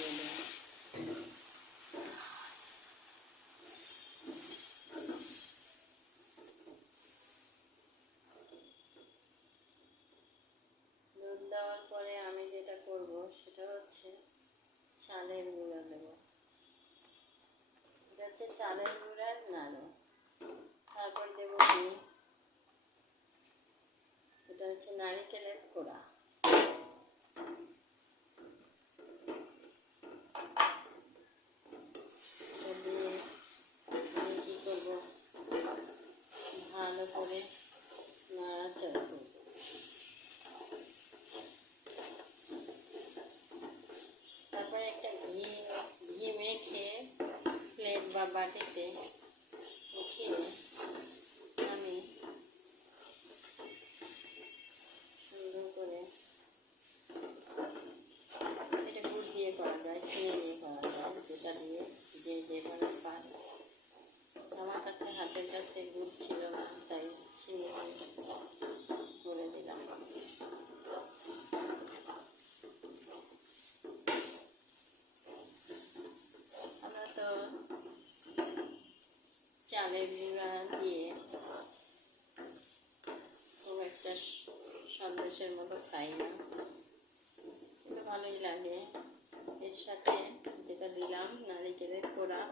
দিয়ে দেব। দুধ দেওয়ার পরে আমি যেটা করব সেটা হচ্ছে চালের গুঁড়া দেব। এটা হচ্ছে চালের গুঁড়ার নাড়ু। তারপর দেব ঘি। এটা হচ্ছে নারকেলের কোড়া। দিয়ে আমি কী করবো, ভালো করে নাড়াচাড়া করব। তারপরে একটা ঘি মেখে প্লেট বা বাটিতে উঠিয়ে আমি সুন্দর করে, এটা গুড় দিয়ে করা যায়, চিনি দিয়ে করা যায়, যেটা দিয়ে যে যেভাবে পায়। আমার কাছে হাতের কাছে গুড় ছিল না, তাই চিনি দিয়ে করে দিলাম। আমরা তো চালের গুঁড়া দিয়ে খুব একটা সন্দেশের মতো খাই না, কিন্তু ভালোই লাগে। এর সাথে যেটা দিলাম নারকেলের কোড়া,